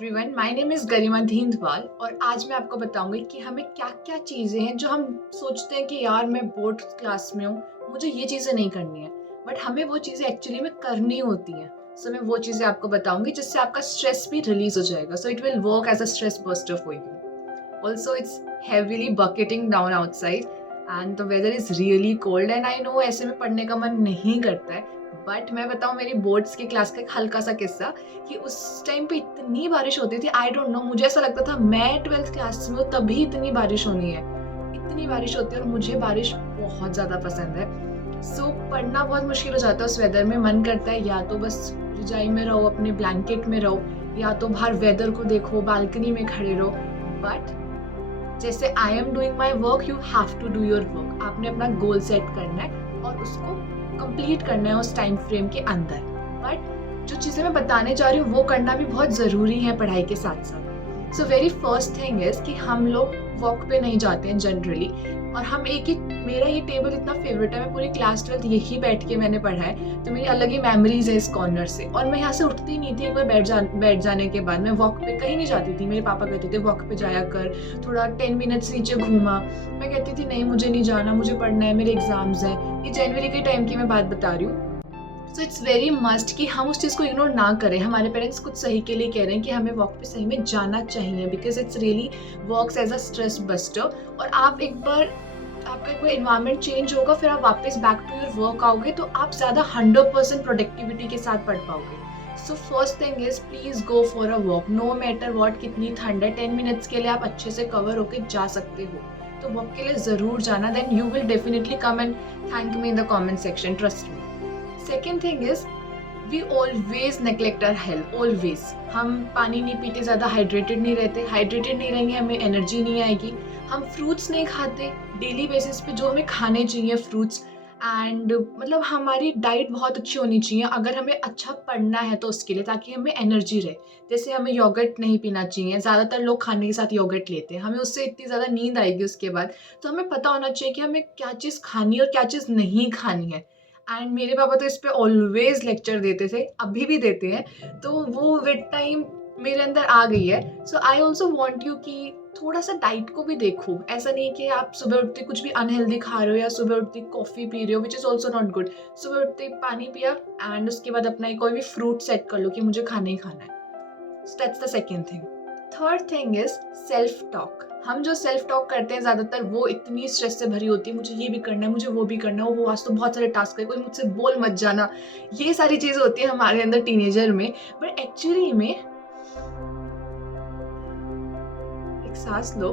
Everyone, my name is गरिमा धींदवाल और आज मैं आपको बताऊंगी कि हमें क्या-क्या चीज़ें हैं जो हम सोचते हैं कि यार मैं बोर्ड क्लास में हूँ, मुझे ये चीज़ें नहीं करनी है, बट हमें वो चीज़ें एक्चुअली में करनी होती हैं। सो मैं वो चीज़ें आपको बताऊंगी जिससे आपका स्ट्रेस भी रिलीज हो जाएगा। So it will work as a stress buster for you. Also it's heavily bucketing down outside and the weather is really cold and I know ऐसे में पढ़ने का मन नहीं करता है। बट मैं बताऊँ मेरी बोर्ड्स की क्लास का एक हल्का सा किस्सा कि उस टाइम पे इतनी बारिश होती थी। आई डोंट नो, मुझे ऐसा लगता था मैं 12th क्लास में हूँ तभी इतनी बारिश होनी है। इतनी बारिश होती है और मुझे बारिश बहुत ज़्यादा पसंद है। सो पढ़ना बहुत मुश्किल हो जाता है उस वेदर में। मन करता है या तो बस रजाई में रहो, अपने ब्लैंकेट में रहो, या तो बाहर वेदर को देखो, बालकनी में खड़े रहो। बट जैसे I am doing my work, you have to do your work. आपने अपना गोल सेट करना है और उसको कंप्लीट करना है उस टाइम फ्रेम के अंदर। बट जो चीज़ें मैं बताने जा रही हूँ वो करना भी बहुत ज़रूरी है पढ़ाई के साथ साथ। So very first thing is कि हम लोग वॉक पे नहीं जाते हैं जनरली, और हम एक ही, मेरा ये टेबल इतना फेवरेट है, मैं पूरी क्लास 12th यही बैठ के मैंने पढ़ा है, तो मेरी अलग ही मेमोरीज है इस कॉर्नर से। और मैं यहाँ से उठती नहीं थी। एक बार बैठ जाने के बाद मैं वॉक पे कहीं नहीं जाती थी। मेरे पापा कहते थे वॉक पे जाया कर, थोड़ा 10 मिनट्स नीचे घूमा। मैं कहती थी नहीं, मुझे नहीं जाना, मुझे पढ़ना है, मेरे एग्जाम्स हैं। ये जनवरी के टाइम की मैं बात बता रही हूँ। सो इट्स वेरी मस्ट कि हम उस चीज़ को इग्नोर ना करें। हमारे पेरेंट्स कुछ सही के लिए कह रहे हैं कि हमें वॉक पे सही में जाना चाहिए, because it's really works as a stress buster. और आप एक बार, आपका कोई एनवायरनमेंट चेंज होगा, फिर आप वापस बैक टू योर वर्क आओगे तो आप ज़्यादा 100% प्रोडक्टिविटी के साथ पढ़ पाओगे। So first thing is please go for a walk, no matter what. कितनी ठंड है, 10 मिनट्स के लिए आप अच्छे से कवर होके जा सकते हो, तो वॉक के लिए ज़रूर जाना। Then you will definitely come and thank me in the comment section, trust me. Second thing is we always neglect our health, always. हम पानी नहीं पीते, ज़्यादा हाइड्रेटेड नहीं रहते। हाइड्रेटेड नहीं रहेंगे, हमें एनर्जी नहीं आएगी। हम फ्रूट्स नहीं खाते डेली बेसिस पे, जो हमें खाने चाहिए फ्रूट्स। एंड मतलब हमारी डाइट बहुत अच्छी होनी चाहिए अगर हमें अच्छा पढ़ना है तो उसके लिए, ताकि हमें एनर्जी रहे। जैसे हमें योगर्ट नहीं पीना चाहिए, ज़्यादातर लोग खाने के साथ योगर्ट लेते हैं, हमें उससे इतनी ज़्यादा नींद आएगी उसके बाद। तो हमें पता होना चाहिए कि हमें क्या चीज़ खानी है और क्या चीज़ नहीं खानी है। एंड मेरे पापा तो इस पे ऑलवेज लेक्चर देते थे, अभी भी देते हैं, तो वो विद टाइम मेरे अंदर आ गई है। सो आई ऑल्सो वॉन्ट यू कि थोड़ा सा डाइट को भी देखो। ऐसा नहीं कि आप सुबह उठते कुछ भी अनहेल्दी खा रहे हो या सुबह उठते कॉफ़ी पी रहे हो, which is also not good. सुबह उठते पानी पिया एंड उसके बाद अपना कोई भी फ्रूट सेट कर लो कि मुझे खाना ही खाना है। So that's the second thing. Third thing is self talk. हम जो सेल्फ टॉक करते हैं ज़्यादातर वो इतनी स्ट्रेस से भरी होती है, मुझे ये भी करना है, मुझे वो भी करना है, वो आज तो बहुत सारे टास्क है, कोई मुझसे बोल मत जाना। ये सारी चीज़ होती है हमारे अंदर टीनेजर में। बट एक्चुअली में एक सांस लो,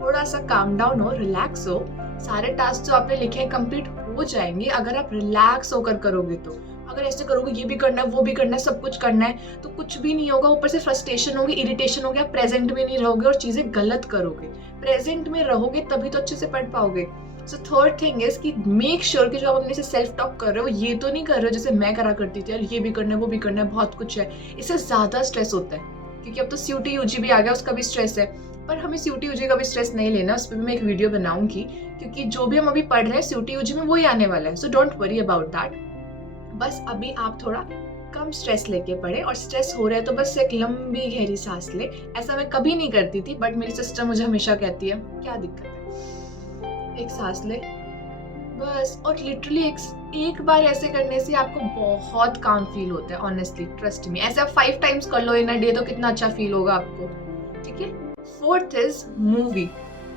थोड़ा सा काम डाउन हो, रिलैक्स हो। सारे टास्क जो आपने लिखे हैं कंप्लीट हो जाएंगे अगर आप रिलैक्स होकर करोगे तो। अगर ऐसे करोगे ये भी करना है, वो भी करना है, सब कुछ करना है, तो कुछ भी नहीं होगा। ऊपर से फ्रस्ट्रेशन होगी, इरिटेशन होगी, आप प्रेजेंट में नहीं रहोगे और चीज़ें गलत करोगे। प्रेजेंट में रहोगे तभी तो अच्छे से पढ़ पाओगे। सो थर्ड थिंग इज कि मेक श्योर कि जो आप अपने से सेल्फ टॉक कर रहे हो, ये तो नहीं कर रहे हो जैसे मैं करा करती थी, यार ये भी करना है, वो भी करना है, बहुत कुछ है। इससे ज़्यादा स्ट्रेस होता है, क्योंकि अब तो CUT UG भी आ गया, उसका भी स्ट्रेस है। पर हमें CUT UG का भी स्ट्रेस नहीं लेना, उस पर भी मैं एक वीडियो बनाऊंगी, क्योंकि जो भी हम अभी पढ़ रहे हैं CUT UG में वही आने वाला है। So don't worry about that. बस अभी आप थोड़ा कम स्ट्रेस लेके पढ़े, और स्ट्रेस हो रहा है तो बस एक लंबी गहरी सांस ले। ऐसा मैं कभी नहीं करती थी, बट मेरी सिस्टर मुझे हमेशा कहती है क्या दिक्कत है, एक सांस ले बस। और लिटरली एक बार ऐसे करने से आपको बहुत काम फील होता है, ऑनेस्टली ट्रस्ट मी। ऐसे आप 5 टाइम्स कर लो इन अ डे तो कितना अच्छा फील होगा आपको, ठीक है। Fourth is movie.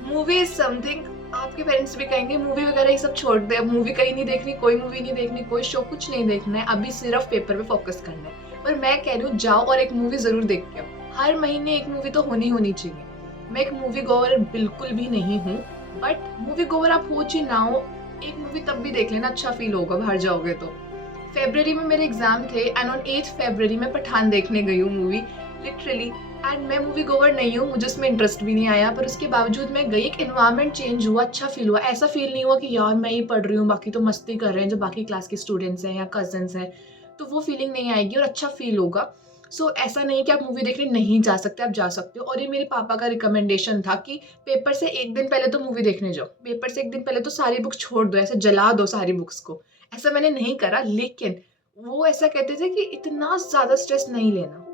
Movie is something, आपके पेरेंट्स भी कहेंगे मूवी वगैरह ये सब छोड़ दे, अब मूवी कहीं नहीं देखनी, कोई मूवी नहीं देखनी, कोई शो कुछ नहीं देखना है, अभी सिर्फ पेपर पे फोकस करना है। पर मैं कह रही हूँ जाओ और एक मूवी जरूर देख के आओ। हर महीने एक मूवी तो होनी चाहिए। मैं एक मूवी गोवर बिल्कुल भी नहीं हूँ, बट मूवी गोवर आप हो चाहे ना हो, एक मूवी तब भी देख लेना, अच्छा फील होगा बाहर जाओगे तो। फरवरी में मेरे एग्जाम थे एंड ऑन 8 फरवरी में पठान देखने गई हूँ मूवी, लिटरली। एंड मैं मूवी गोवर नहीं हूँ, मुझे उसमें इंटरेस्ट भी नहीं आया, पर उसके बावजूद मैं गई। एक एनवायरनमेंट चेंज हुआ, अच्छा फील हुआ। ऐसा फील नहीं हुआ कि यार मैं ही पढ़ रही हूँ, बाकी तो मस्ती कर रहे हैं जो बाकी क्लास के स्टूडेंट्स हैं या कजन्स हैं, तो वो फीलिंग नहीं आएगी और अच्छा फील होगा। सो ऐसा नहीं कि आप मूवी देखने नहीं जा सकते, आप जा सकते हो। और ये मेरे पापा का रिकमेंडेशन था कि पेपर से एक दिन पहले तो मूवी देखने जाओ, पेपर से एक दिन पहले तो सारी बुक्स छोड़ दो, ऐसे जला दो सारी बुक्स को। ऐसा मैंने नहीं करा, लेकिन वो ऐसा कहते थे कि इतना ज़्यादा स्ट्रेस नहीं लेना,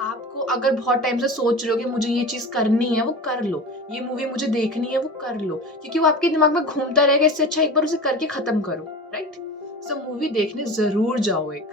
आपको अगर बहुत टाइम से सोच रहे हो कि मुझे ये चीज़ करनी है, वो कर लो। ये मूवी मुझे देखनी है, वो कर लो। क्योंकि वो आपके दिमाग में घूमता रहेगा, इससे अच्छा एक बार उसे करके खत्म करो, राइट? सो मूवी देखने ज़रूर जाओ एक।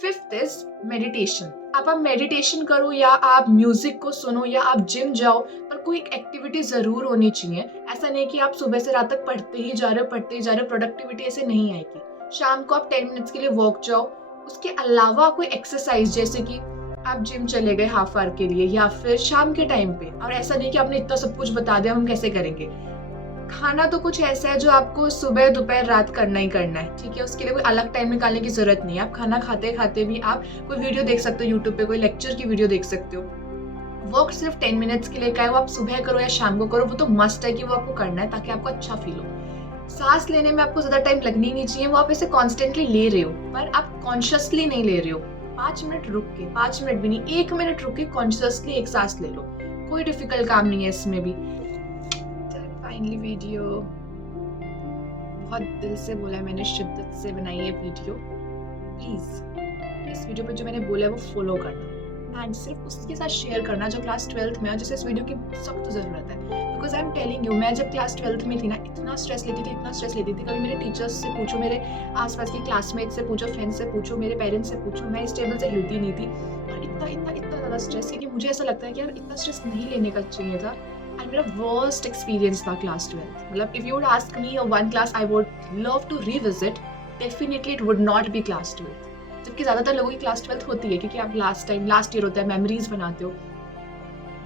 5th is meditation. अब आप मेडिटेशन करो या आप म्यूज़िक को सुनो या आप जिम जाओ, पर कोई एक एक्टिविटी ज़रूर होनी चाहिए। ऐसा नहीं कि आप सुबह से रात तक पढ़ते ही जा रहे हो, पढ़ते ही जा रहे हो, प्रोडक्टिविटी ऐसे नहीं आएगी। शाम को आप 10 मिनट्स के लिए वॉक जाओ। उसके अलावा कोई एक्सरसाइज़, जैसे कि आप जिम चले गए हाफ आवर के लिए या फिर शाम के टाइम पे, और ऐसा नहीं कि आपने इतना सब कुछ बता दिया, हम कैसे करेंगे। खाना तो कुछ ऐसा है जो आपको सुबह, दोपहर, रात करना ही करना है, ठीक है? उसके लिए कोई अलग टाइम निकालने की ज़रूरत नहीं है। आप खाना खाते-खाते भी आप कोई वीडियो देख सकते हो यूट्यूब पे, कोई लेक्चर की वीडियो देख सकते हो। वॉक सिर्फ 10 मिनट्स के लिए का है, वो आप सुबह करो या शाम को करो, वो तो मस्ट है कि वो आपको करना है ताकि आपको अच्छा फ़ील हो। साँस लेने में आपको ज़्यादा टाइम लगनी नहीं चाहिए, वो आप इसे कॉन्स्टेंटली ले रहे हो, पर आप कॉन्शियसली नहीं ले रहे हो। 5 मिनट रुक के, 5 मिनट भी नहीं, 1 मिनट रुक के कॉन्शियसली एक साँस ले लो। कोई डिफ़िकल्ट काम नहीं है इसमें भी। फाइनली वीडियो बहुत दिल से बोला है मैंने, शिद्दत से बनाई है वीडियो। प्लीज़ इस वीडियो पे जो मैंने बोला है वो फॉलो करना, एंड सिर्फ उसके साथ शेयर करना जो क्लास 12th में है, जिसे इस वीडियो की सख्त ज़रूरत है। Because I am telling you, मैं जब क्लास 12th में थी ना, इतना स्ट्रेस लेती थी। कभी मेरे टीचर्स से पूछो, मेरे आसपास के क्लासमेट से पूछो, फ्रेंड्स से पूछो, मेरे पेरेंट्स से पूछो, मैं इस टेबल से हिलती नहीं थी। और इतना ज़्यादा स्ट्रेस, क्योंकि मुझे ऐसा लगता है कि यार इतना स्ट्रेस नहीं लेने का चाहिए था। एंड मेरा वर्स्ट एक्सपीरियंस था क्लास 12th। मतलब if you would ask me one class I would love to revisit, definitely it would not be class 12th। जबकि ज़्यादातर लोगों की क्लास 12th होती है, क्योंकि आप लास्ट ईयर होता है, मेमोरीज बनाते हो।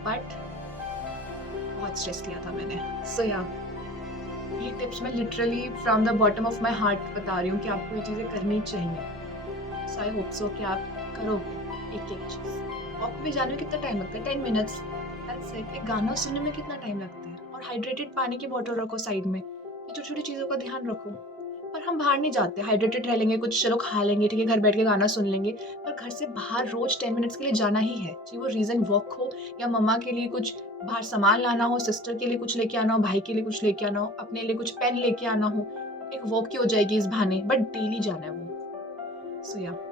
बट बहुत स्ट्रेस लिया था मैंने। सो या ये टिप्स मैं literally from the bottom of my heart बता रही हूँ कि आपको ये चीज़ें करनी चाहिए। सो आई होप सो कि आप करोगे एक एक चीज़। वॉक पे जाने में कितना टाइम लगता है? 10 मिनट्स, दैट्स इट। एक गाना सुनने में कितना टाइम लगता है? और हाइड्रेटेड पानी की बॉटल रखो साइड में। ये छोटी-छोटी चीज़ों का ध्यान रखो। पर हम बाहर नहीं जाते, हाइड्रेटेड रह लेंगे, कुछ चलो खा लेंगे, ठीक है, घर बैठ के गाना सुन लेंगे, पर घर से बाहर रोज़ 10 मिनट्स के लिए जाना ही है। चाहे वो रीज़न वॉक हो या मम्मा के लिए कुछ बाहर सामान लाना हो, सिस्टर के लिए कुछ लेके आना हो, भाई के लिए कुछ लेके आना हो, अपने लिए कुछ पेन लेके आना हो। एक वॉक ही हो जाएगी इस बहाने, बट डेली जाना है वो। सो या